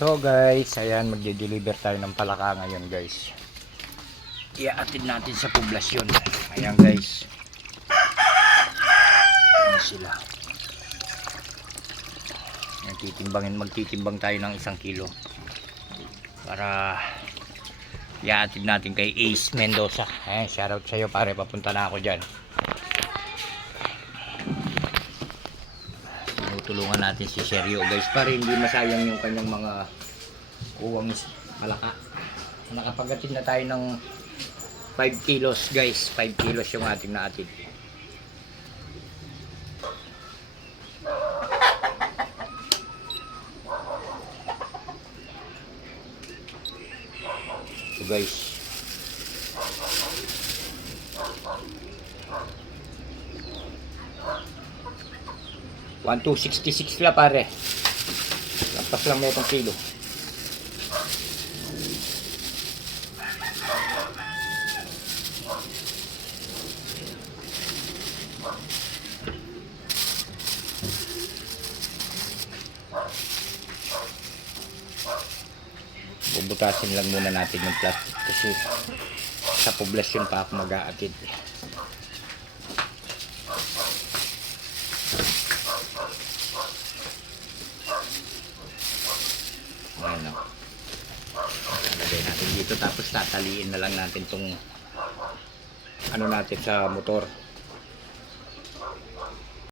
So guys, ayan, magde-deliver tayo ng palaka ngayon guys. Iaatid natin sa poblasyon. Ayan guys. Ayan sila. Ayan, magtitimbang tayo ng 1 kilo. Para iaatid natin kay Ace Mendoza. Ayan, shoutout sa iyo pare, papunta na ako dyan. Tulungan natin si Sergio guys para hindi masayang yung kanyang mga kuwang malaka. Nakapaghatid na tayo ng 5 kilos guys, 5 kilos yung ating naatid. So guys, $1,266 la pare. Lampas lang may 1 kilo. Bubutasin lang muna natin yung plastic kasi sa poblasyon pa ako mag-aatid. Ayan o. Lagay natin dito tapos tataliin na lang natin tong ano natin sa motor.